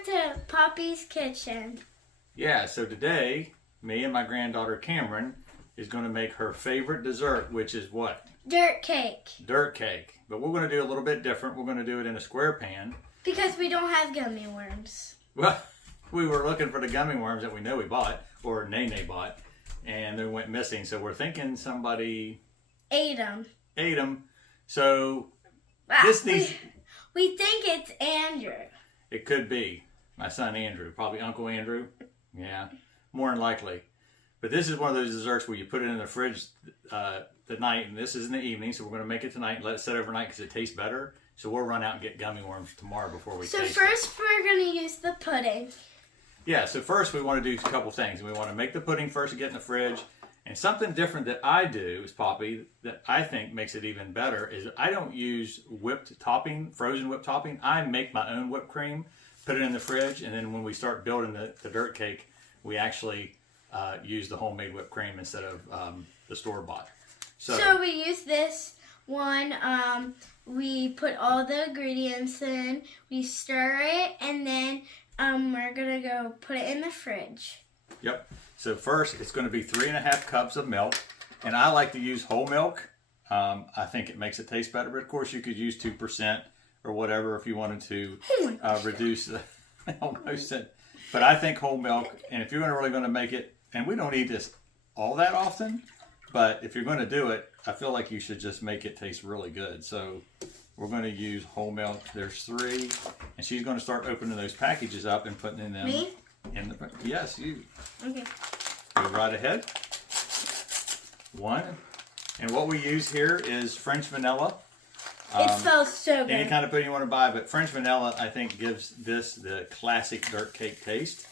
back to Poppy's kitchen. Yeah, so today, me and my granddaughter Camryn is going to make her favorite dessert, which is what? Dirt cake. Dirt cake. But we're going to do a little bit different. We're going to do it in a square pan. Because we don't have gummy worms. Well, we were looking for the gummy worms that we know we bought, or Nene bought, and they went missing. So we're thinking somebody ate them. So this needs... We think it's Andrew. It could be my son Andrew, probably Uncle Andrew. Yeah, more than likely. But this is one of those desserts where you put it in the fridge the night, and this is in the evening, so we're going to make it tonight and let it set overnight because it tastes better. So we'll run out and get gummy worms tomorrow before we taste it. So first we're going to use the pudding. Yeah, so first we want to do a couple things. We want to make the pudding first and get in the fridge. And something different that I do is, Poppy, that I think makes it even better is I don't use whipped topping, frozen whipped topping. I make my own whipped cream, put it in the fridge, and then when we start building the dirt cake, we actually use the homemade whipped cream instead of the store-bought. So we use this one. We put all the ingredients in, we stir it, and then we're going to go put it in the fridge. Yep. So first, it's going to be 3.5 cups of milk, and I like to use whole milk. I think it makes it taste better, but of course you could use 2% or whatever if you wanted to reduce the almost. But I think whole milk, and if you're really going to make it, and we don't eat this all that often, but if you're going to do it, I feel like you should just make it taste really good. So we're going to use whole milk. There's 3, and she's going to start opening those packages up and putting in them. Me? Yes, you. Okay. Go right ahead. 1. And what we use here is French vanilla. It smells so good. Any kind of pudding you want to buy, but French vanilla, I think, gives this the classic dirt cake taste.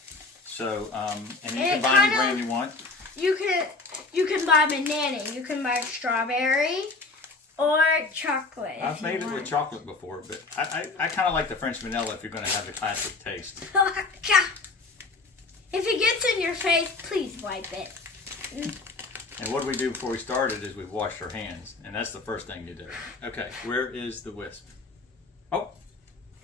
So, and you can buy any brand you want. You can buy banana, you can buy strawberry, or chocolate. I've made it with chocolate before, but I kind of like the French vanilla if you're going to have the classic taste. If it gets in your face, please wipe it. And what do we do before we started is we wash our hands, and that's the first thing you do. Okay, where is the whisk? Oh,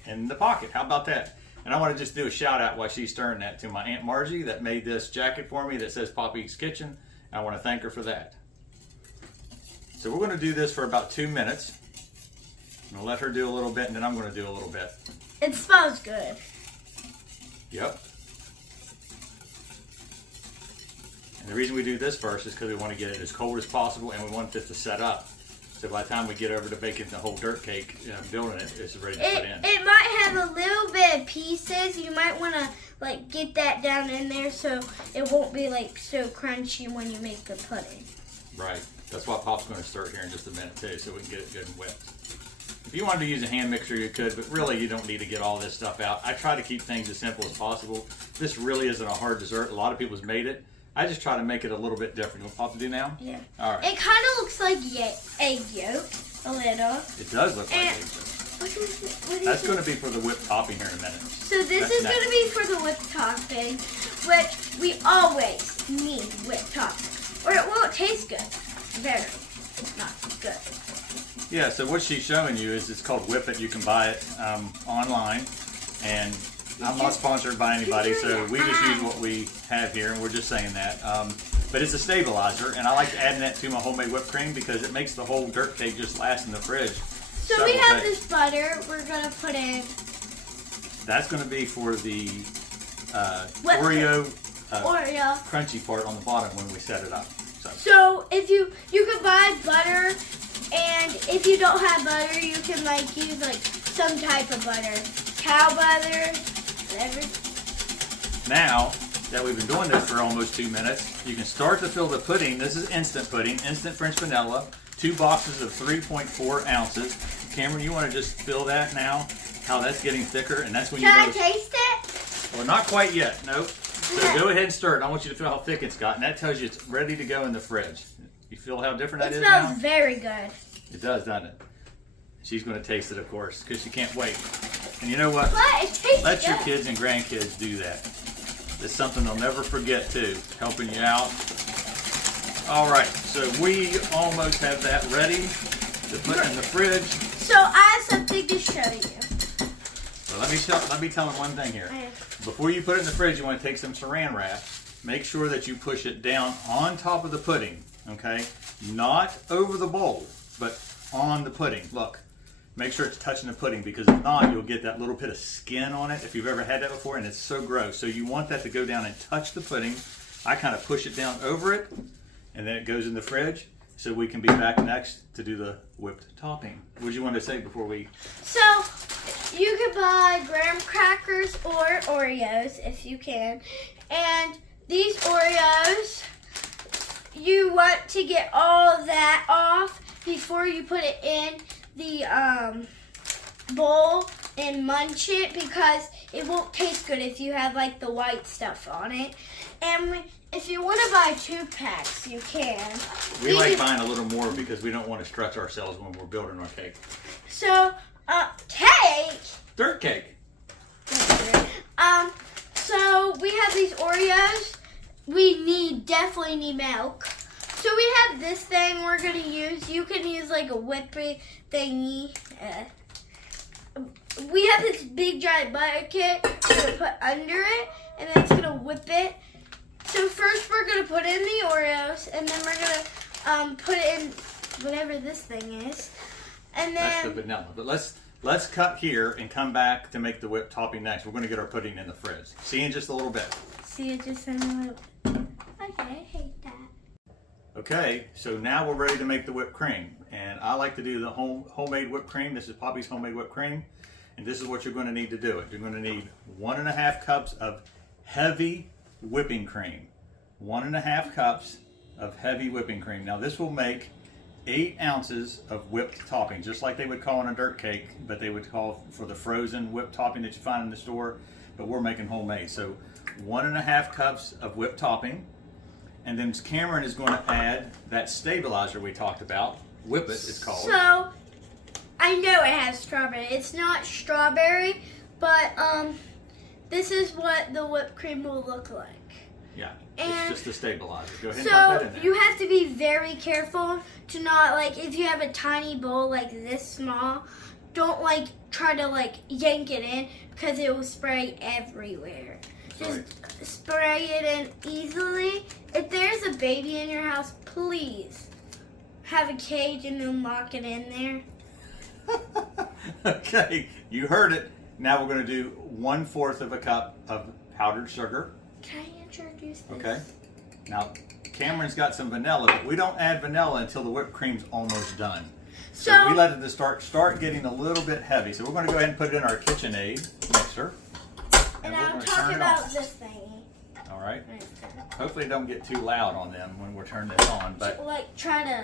in the pocket. How about that? And I want to just do a shout out while she's stirring that to my Aunt Margie that made this jacket for me that says Poppy's Kitchen. I want to thank her for that. So we're going to do this for about 2 minutes. I'm going to let her do a little bit, and then I'm going to do a little bit. It smells good. Yep. And the reason we do this first is because we want to get it as cold as possible, and we want this to set up. So by the time we get over to baking the whole dirt cake, building it, it's ready to put in. It might have a little bit of pieces. You might want to like get that down in there so it won't be like so crunchy when you make the pudding. Right. That's why Pop's going to stir it here in just a minute too, so we can get it good and whipped. If you wanted to use a hand mixer, you could, but really you don't need to get all this stuff out. I try to keep things as simple as possible. This really isn't a hard dessert. A lot of people's made it. I just try to make it a little bit different. You want Pop to do now? Yeah. All right. It kind of looks like egg yolk, a little. It does look like egg yolk. What is it? That's going to be for the whipped topping here in a minute. So this is going to be for the whipped topping, which we always need whipped topping, or it won't taste good. Very not good. Yeah, so what she's showing you is it's called Whip It. You can buy it online, and I'm not sponsored by anybody, so we just use what we have here, and we're just saying that. But it's a stabilizer, and I like to add that to my homemade whipped cream because it makes the whole dirt cake just last in the fridge. So we have this butter we're going to put in. That's going to be for the Oreo crunchy part on the bottom when we set it up. So if you could buy butter, and if you don't have butter, you can like use like some type of butter, cow butter, whatever. Now that we've been doing this for almost 2 minutes, you can start to fill the pudding. This is instant pudding, instant French vanilla, 2 boxes of 3.4 ounces. Camryn, you want to just fill that now? How that's getting thicker, and that's when you Can I taste it? Well, not quite yet. Nope. So go ahead and stir it. I want you to feel how thick it's got, and that tells you it's ready to go in the fridge. You feel how different that is now? It smells very good. It does, doesn't it? She's going to taste it, of course, because she can't wait. And you know what? It tastes Let good. your kids and grandkids do that. It's something they'll never forget, too, helping you out. All right, so we almost have that ready to put in the fridge. So I have something to show you. So let me tell them one thing here. Okay. Before you put it in the fridge, you want to take some saran wrap. Make sure that you push it down on top of the pudding, okay? Not over the bowl, but on the pudding. Look, make sure it's touching the pudding, because if not, you'll get that little bit of skin on it if you've ever had that before, and it's so gross. So you want that to go down and touch the pudding. I kind of push it down over it, and then it goes in the fridge, so we can be back next to do the whipped topping. What did you want to say before we... So, you could buy graham crackers or Oreos if you can. And these Oreos, you want to get all that off before you put it in the bowl and munch it, because it won't taste good if you have like the white stuff on it. And if you want to buy 2 packs, you can. We like buying a little more because we don't want to stretch ourselves when we're building our cake. So, cake. Dirt cake. So we have these Oreos. We definitely need milk. So we have this thing we're gonna use. You can use like a whipping thingy. We have this big giant bucket we're gonna put under it, and then it's gonna whip it. So first we're gonna put in the Oreos, and then we're gonna put it in whatever this thing is, and then that's the vanilla. But let's cut here and come back to make the whipped topping next. We're going to get our pudding in the fridge. See you in just a little bit. see it just in a little. Okay, I hate that. Okay, so now we're ready to make the whipped cream, and I like to do the homemade whipped cream. This is Poppy's homemade whipped cream, and this is what you're going to need to do it. You're going to need 1.5 cups of heavy whipping cream. 1.5 cups of heavy whipping cream. Now this will make 8 ounces of whipped topping, just like they would call in a dirt cake, but they would call for the frozen whipped topping that you find in the store, but we're making homemade. So 1.5 cups of whipped topping, and then Camryn is going to add that stabilizer we talked about. Whip it, it's called. So I know it has strawberry. It's not strawberry, but this is what the whipped cream will look like. Yeah, And it's just a stabilizer. Go ahead and put that in so there. you have to be very careful to not, like, if you have a tiny bowl like this small, don't like try to like yank it in, because it will spray everywhere. Sorry. Just spray it in easily. If there's a baby in your house, please have a cage and then lock it in there. Okay, you heard it. Now we're going to do 1/4 of a cup of powdered sugar. Can I introduce this? Okay. Now, Camryn's got some vanilla, but we don't add vanilla until the whipped cream's almost done. So we let it start getting a little bit heavy. So we're going to go ahead and put it in our KitchenAid mixer. And we're I'll gonna talk turn it about on. this thingy. All right. Hopefully it don't get too loud on them when we're turning this on. But Like, try to,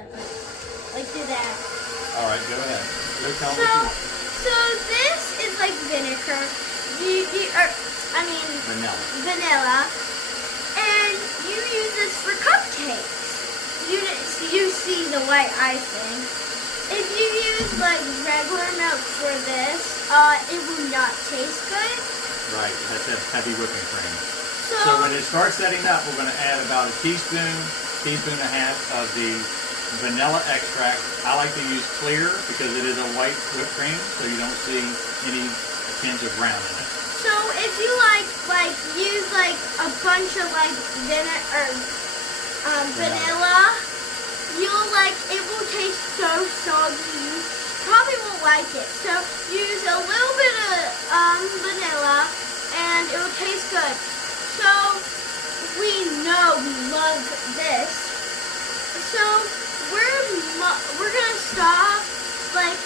like, do that. all right, go ahead. Go tell So, me so this is like vinegar. Vanilla. And you use this for cupcakes. You see the white icing. If you use like regular milk for this, it will not taste good. Right, that's a heavy whipping cream. So So when it starts setting up, we're going to add about a teaspoon and a half of the vanilla extract. I like to use clear because it is a white whipped cream, so you don't see any tinge of brown in it. So if you like use like a bunch of like vanilla, you'll like it will taste so soggy. You probably won't like it. So use a little bit of vanilla, and it will taste good. So we know we love this. So we're gonna stop like.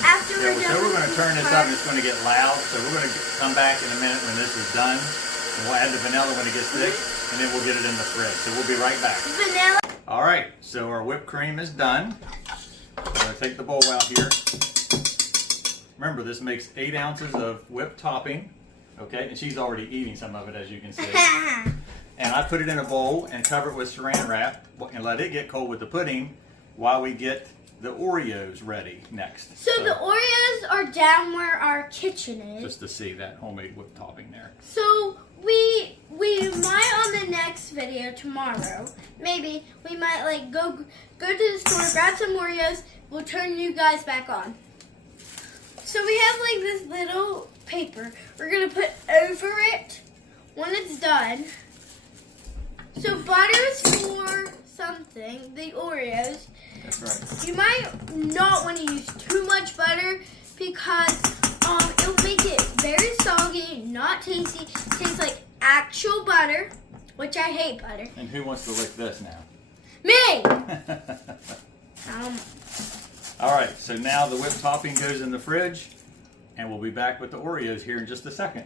After we're done. So we're going to turn this up. It's going to get loud. So we're going to come back in a minute when this is done. And we'll add the vanilla when it gets thick. And then we'll get it in the fridge. So we'll be right back. Vanilla. All right. So our whipped cream is done. I'm going to take the bowl out here. Remember, this makes 8 ounces of whipped topping. Okay. And she's already eating some of it, as you can see. And I put it in a bowl and cover it with saran wrap and let it get cold with the pudding while we get the Oreos ready next. So the Oreos are down where our kitchen is. Just to see that homemade whipped topping there. So we might on the next video tomorrow, maybe we might like go to the store, grab some Oreos. We'll turn you guys back on. So we have like this little paper we're going to put over it when it's done. So butter is for something, the Oreos. That's right. You might not want to use too much butter because it'll make it very soggy, not tasty. It tastes like actual butter, which I hate butter. And who wants to lick this now? Me! All right, so now the whipped topping goes in the fridge, and we'll be back with the Oreos here in just a second.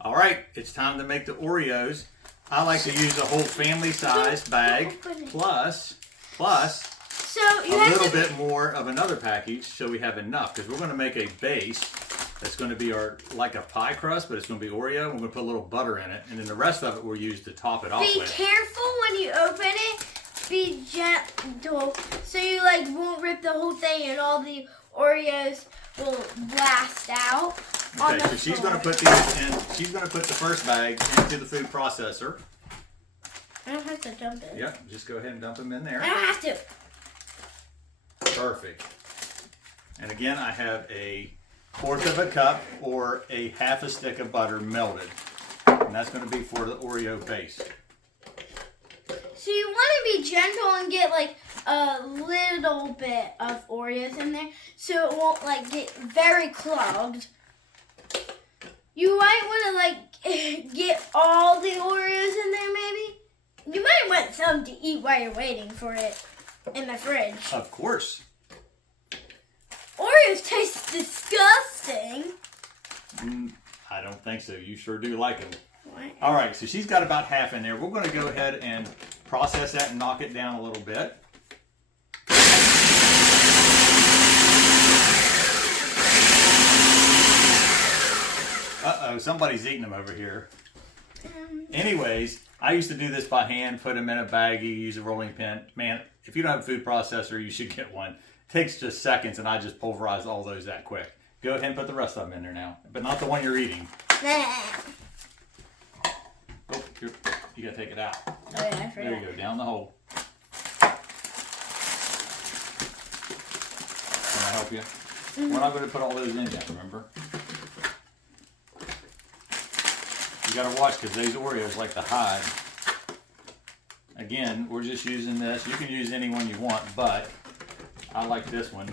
All right, it's time to make the Oreos. I like to use a whole family size bag plus So you a have little to, bit more of another package so we have enough, because we're going to make a base that's going to be like a pie crust, but it's going to be Oreo. We're going to put a little butter in it, and then the rest of it we'll use to top it off be with. careful when you open it. Be gentle so you won't rip the whole thing and all the Oreos will blast out. Okay, so she's going to put these in. She's going to put the first bag into the food processor. I don't have to dump it. Yep, just go ahead and dump them in there. I don't have to. Perfect. And again, I have a 1/4 of a cup or a 1/2 stick of butter melted. And that's going to be for the Oreo base. So you want to be gentle and get a little bit of Oreos in there so it won't get very clogged. You might want to get all the Oreos in there maybe. You might want some to eat while you're waiting for it in the fridge. Of course. Oreos taste disgusting. I don't think so. You sure do like them. What? All right, so she's got about half in there. We're going to go ahead and process that and knock it down a little bit. Uh-oh, somebody's eating them over here. Anyways, I used to do this by hand, put them in a baggie, use a rolling pin. Man, if you don't have a food processor, you should get one. It takes just seconds, and I just pulverize all those that quick. Go ahead and put the rest of them in there now, but not the one you're eating. Oh, you gotta take it out. Oh yeah, I forgot. There you go, down the hole. Can I help you? We're not going to put all those in yet, remember? You gotta watch because those Oreos like to hide. Again, we're just using this. You can use any one you want, but I like this one.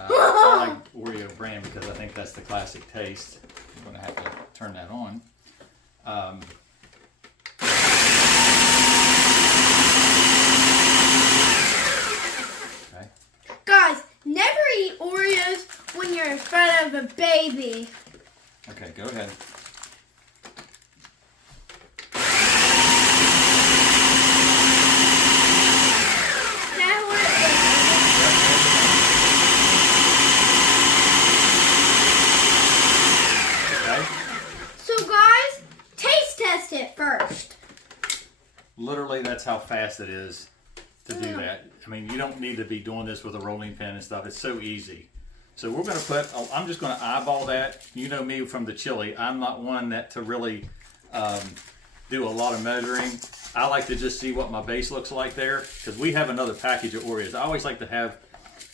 I like Oreo brand because I think that's the classic taste. I'm going to have to turn that on. Okay. Guys, never eat Oreos when you're in front of a baby. Okay, go ahead. It first. Literally, that's how fast it is to do that. I mean, you don't need to be doing this with a rolling pin and stuff. It's so easy. So we're going to put, I'm just going to eyeball that. You know me from the chili. I'm not one that to really do a lot of measuring. I like to just see what my base looks like there because we have another package of Oreos. I always like to have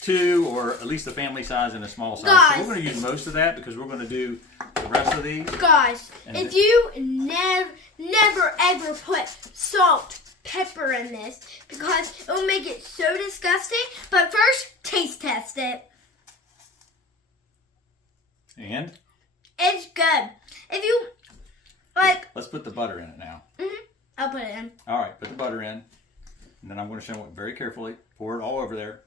2 or at least a family size and a small size. Guys, so we're going to use most of that because we're going to do the rest of these. Guys, if you never ever put salt, pepper in this because it will make it so disgusting. But first, taste test it. And? It's good. If you like... Let's put the butter in it now. I'll put it in. All right, put the butter in. And then I'm going to show it very carefully. Pour it all over there.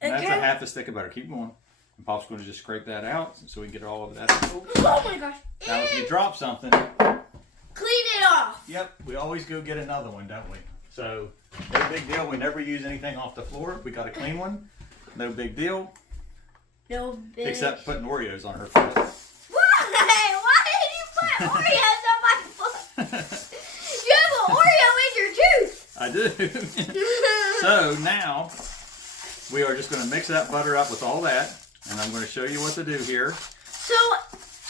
And that's a half a stick of butter. Keep going. And Pop's going to just scrape that out so we can get it all over that. Oh my gosh. Now if you drop something. Clean it off. Yep, we always go get another one, don't we? So, no big deal. We never use anything off the floor. We got a clean one. No big deal. No big. Except putting Oreos on her foot. Why? Why did you put Oreos on my foot? You have an Oreo in your tooth. I do. So now, we are just going to mix that butter up with all that. And I'm going to show you what to do here. So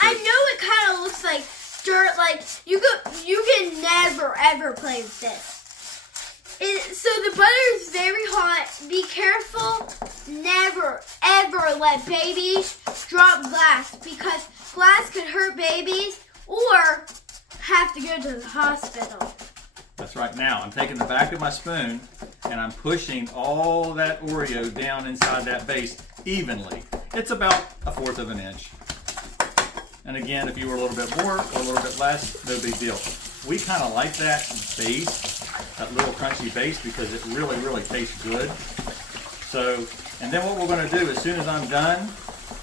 I know it kind of looks like dirt. Like you can never ever play with this. So the butter is very hot. Be careful. Never, ever let babies drop glass because glass could hurt babies or have to go to the hospital. That's right. Now I'm taking the back of my spoon and I'm pushing all that Oreo down inside that base evenly. It's about 1/4 of an inch. And again, if you were a little bit more or a little bit less, no big deal. We kind of like that base, that little crunchy base, because it really, really tastes good. So, and then what we're going to do, as soon as I'm done,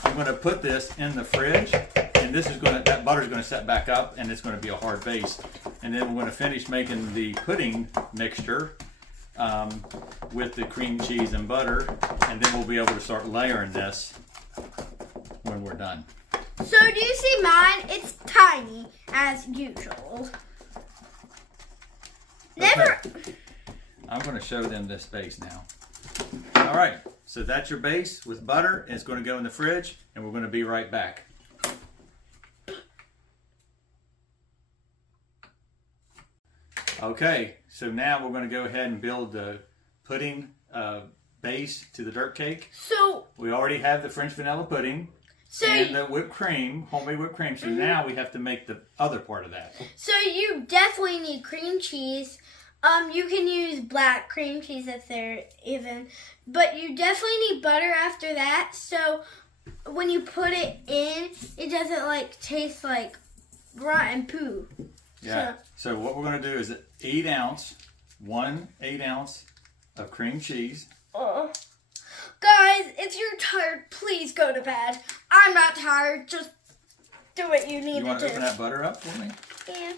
I'm going to put this in the fridge, and this is going to, that butter's going to set back up, and it's going to be a hard base. And then we're going to finish making the pudding mixture with the cream cheese and butter, and then we'll be able to start layering this when we're done. So do you see mine? It's tiny as usual. Never. Okay. I'm going to show them this base now. All right, so that's your base with butter. It's going to go in the fridge, and we're going to be right back. Okay, so now we're going to go ahead and build the pudding base to the dirt cake. So we already have the French vanilla pudding and the whipped cream, homemade whipped cream. So now we have to make the other part of that. So you definitely need cream cheese. You can use black cream cheese if they're even, but you definitely need butter after that. So when you put it in, it doesn't like taste like rotten poo. Yeah. So what we're going to do is 8 ounce, 1 8-ounce of cream cheese. Guys, if you're tired, please go to bed. I'm not tired. Just do what you need to do. You want to open that butter up for me? Yeah.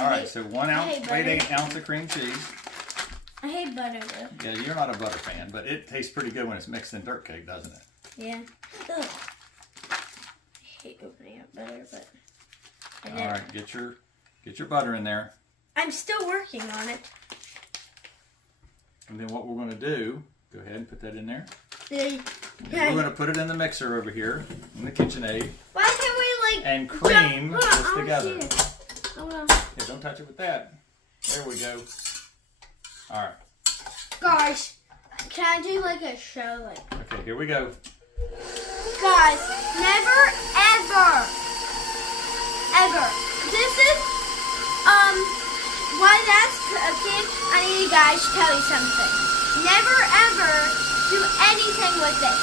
All right. So 1 ounce, 8 ounce of cream cheese. I hate butter though. Yeah, you're not a butter fan, but it tastes pretty good when it's mixed in dirt cake, doesn't it? Yeah. Ugh. I hate opening up butter, but. All right. Get your butter in there. I'm still working on it. And then what we're going to do, go ahead and put that in there. Yeah. We're going to put it in the mixer over here in the KitchenAid. Why can't we like and cream this together? Yeah, don't touch it with that. There we go. All right. Guys, can I do like a show? Like. Okay, here we go. Guys, never ever. This is while that's cooking, I need you guys to tell you something. Never ever do anything with it.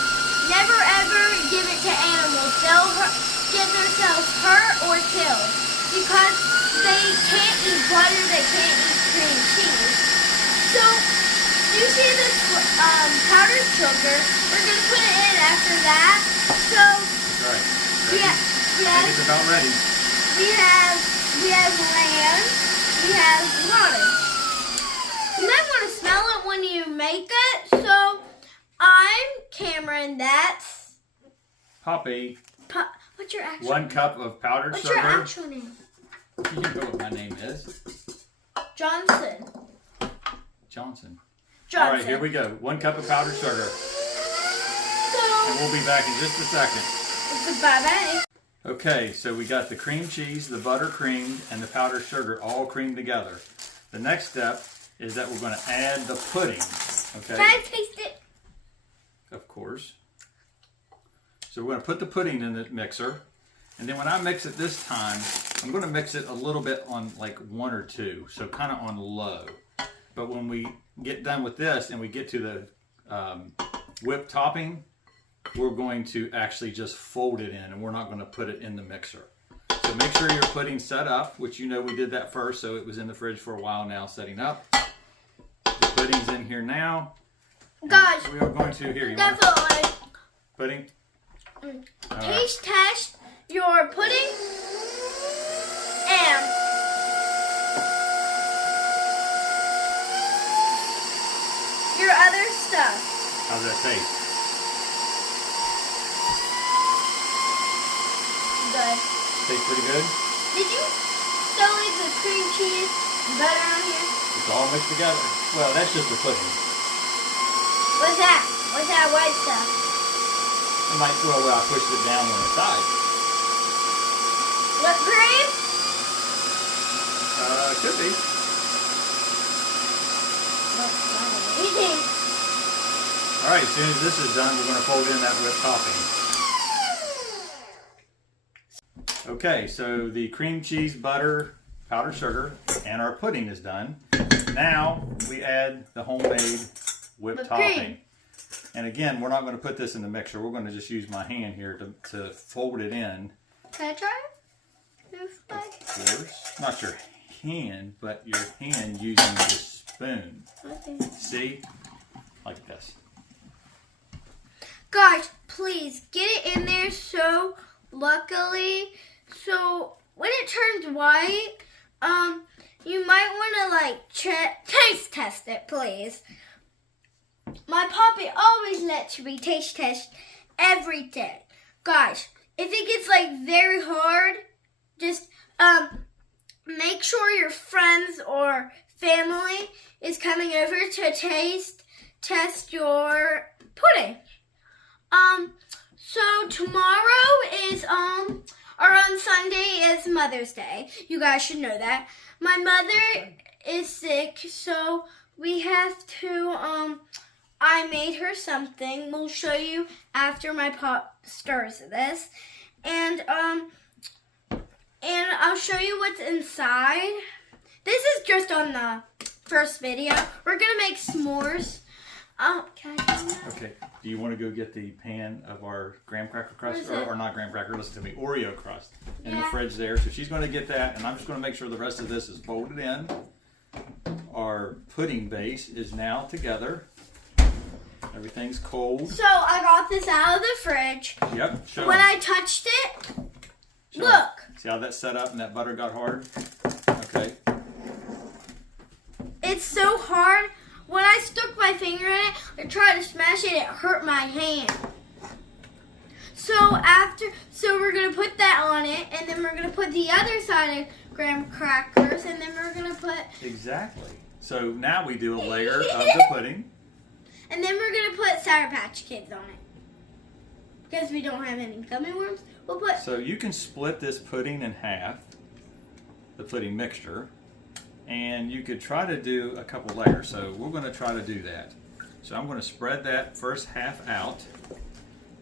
Never ever give it to animals. They'll get themselves hurt or killed because they can't eat butter, they can't eat cream cheese. So, you see this powdered sugar? We're going to put it in after that. So, that's right. Yeah, I think it's about ready. We have land, we have water. You might want to smell it when you make it. So, I'm Camryn, that's... Poppy. What's your actual 1 cup of powdered sugar. What's your actual name? You know what my name is. Johnson. Johnson. All right, here we go. 1 cup of powdered sugar. And we'll be back in just a second. Bye-bye. Okay, so we got the cream cheese, the butter creamed, and the powdered sugar all creamed together. The next step is that we're going to add the pudding. Okay. Can I taste it? Of course. So we're going to put the pudding in the mixer. And then when I mix it this time, I'm going to mix it a little bit on like 1 or 2. So kind of on low. But when we get done with this and we get to the whipped topping, we're going to actually just fold it in, and we're not going to put it in the mixer. So make sure your pudding's set up, which you know we did that first, so it was in the fridge for a while now setting up. The pudding's in here now. Guys, we are going to, here, you definitely. Pudding? Taste test your pudding and your other stuff. How's that taste? Good. Tastes pretty good? Did you still leave the cream cheese and butter on here? It's all mixed together. Well, that's just the pudding. What's that? What's that white stuff? It might, well, I pushed it down on the side. Whipped cream? Could be. All right, as soon as this is done, we're going to fold in that whipped topping. Okay, so the cream cheese, butter, powdered sugar, and our pudding is done. Now we add the homemade whipped topping. Cream. And again, we're not going to put this in the mixer. We're going to just use my hand here to fold it in. Can I try it? Of course. Not your hand, but your hand using the spoon. Okay. See? Like this. Guys, please get it in there. So luckily, so when it turns white, you might want to like taste test it, please. My poppy always lets me taste test everything. Guys, if it gets like very hard, just make sure your friends or family is coming over to taste test your pudding. So tomorrow is or on Sunday is Mother's Day. You guys should know that. My mother is sick, so we have to I made her something. We'll show you after my pop stirs this. And I'll show you what's inside. This is just on the first video. We're gonna make s'mores. Can I do that? Okay. Do you want to go get the pan of our graham cracker crust, Where is it? or not graham cracker? Listen to me, Oreo crust in the Yeah. fridge there. So she's going to get that, and I'm just going to make sure the rest of this is folded in. Our pudding base is now together. Everything's cold. So I got this out of the fridge. Yep. Show When 'em. I touched it, Show 'em. look. See how that's set up and that butter got hard? Okay. It's so hard. When I stuck my finger in it, I tried to smash it, it hurt my hand. So we're gonna put that on it, and then we're gonna put the other side of graham crackers, and then we're gonna put, Exactly. So now we do a layer of the pudding. and then we're gonna put Sour Patch Kids on it. Because we don't have any gummy worms, we'll put. So you can split this pudding in half, the pudding mixture, and you could try to do a couple layers. So we're going to try to do that. So I'm going to spread that first half out,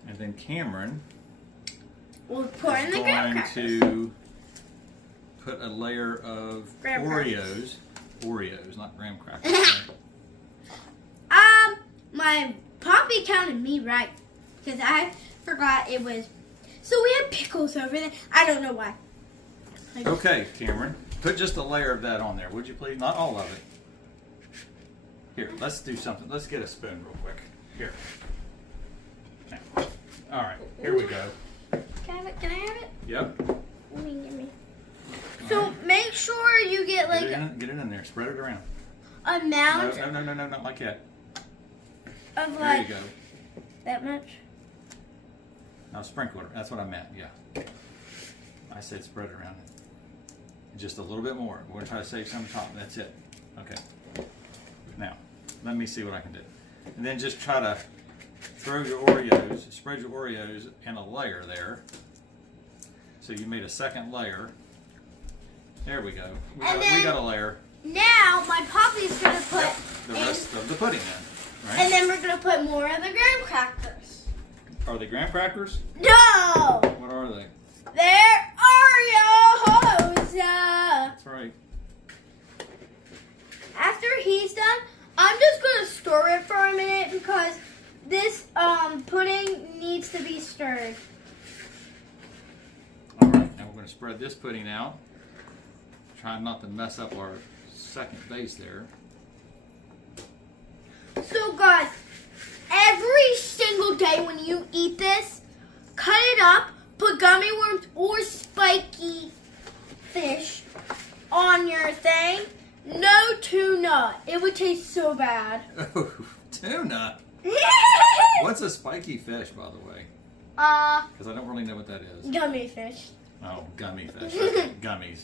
and then Camryn We'll pour in is the graham going crackers. to put a layer of Graham Oreos. Oreos, not graham crackers. Right? My poppy counted me right. Because I forgot it was. So we had pickles over there. I don't know why. Okay, Camryn, put just a layer of that on there, would you please? Not all of it. Here, let's do something. Let's get a spoon real quick. Here. Now. All right, here we go. Can I have it? Can I have it? Yep. Give me. So make sure you get like Get it in there. Spread it around. a amount No, not like that. of There like you go. that much. Now sprinkle it. That's what I meant. Yeah. I said spread it around. Just a little bit more. We're going to try to save some top. That's it. Okay. Now, let me see what I can do. And then just try to throw your Oreos, spread your Oreos in a layer there. So you made a second layer. There we go. We got a layer. Now my poppy's gonna put The rest of the pudding in. Right? and then we're gonna put more of the graham crackers. Are they graham crackers? No, What are they? they're Oreos. That's right. After he's done, I'm just gonna stir it for a minute because this pudding needs to be stirred. All right, now we're going to spread this pudding out. Try not to mess up our second base there. So guys, every single day when you eat this, cut it up, put gummy worms or spiky fish on your thing. No tuna. It would taste so bad. Oh, tuna. What's a spiky fish, by the way? Because I don't really know what that is. Gummy fish. Oh, gummy fish. Okay, gummies.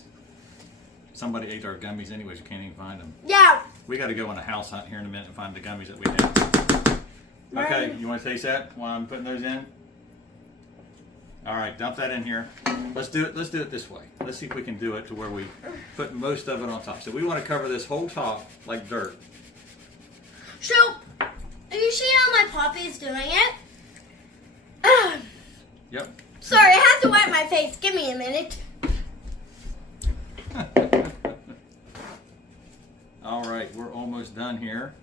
Somebody ate our gummies anyways. You can't even find them. Yeah. We got to go on a house hunt here in a minute and find the gummies that we have. Okay, you want to taste that while I'm putting those in? All right, dump that in here. Let's do it. Let's do it this way. Let's see if we can do it to where we put most of it on top. So we want to cover this whole top like dirt. So, you see how my poppy is doing it? Yep. Sorry, I have to wipe my face. Give me a minute. All right, we're almost done here.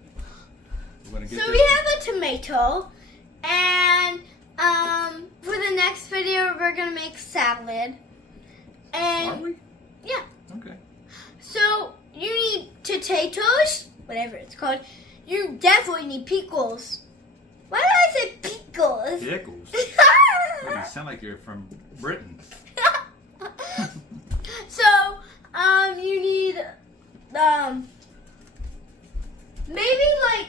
We're gonna get So this. we have a tomato, and for the next video we're gonna make salad. And Are we? yeah. Okay. So you need potatoes, whatever it's called. You definitely need pickles. Why did I say pickles? Pickles. You sound like you're from Britain. So you need maybe like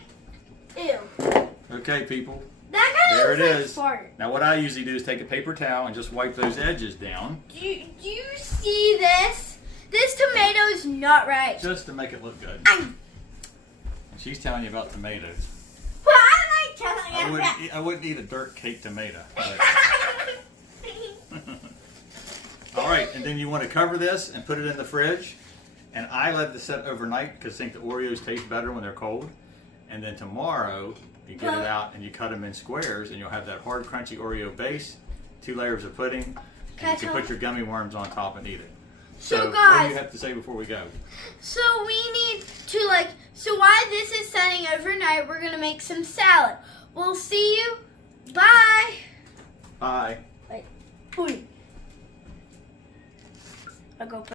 ew. Okay, people. That kind There of it looks like is. fart. Now what I usually do is take a paper towel and just wipe those edges down. Do you see this? This tomato is not right. Just to make it look good. I'm, And she's telling you about tomatoes. well, I like telling you that. I wouldn't eat a dirt cake tomato. But. All right, and then you want to cover this and put it in the fridge. And I let this set overnight because I think the Oreos taste better when they're cold. And then tomorrow, you get it out and you cut them in squares, and you'll have that hard, crunchy Oreo base, 2 layers of pudding, and you can put your gummy worms on top and eat it. So what do guys, you have to say before we go? so we need to so while this is setting overnight, we're going to make some salad. We'll see you. Bye. Bye. Wait. I'll go put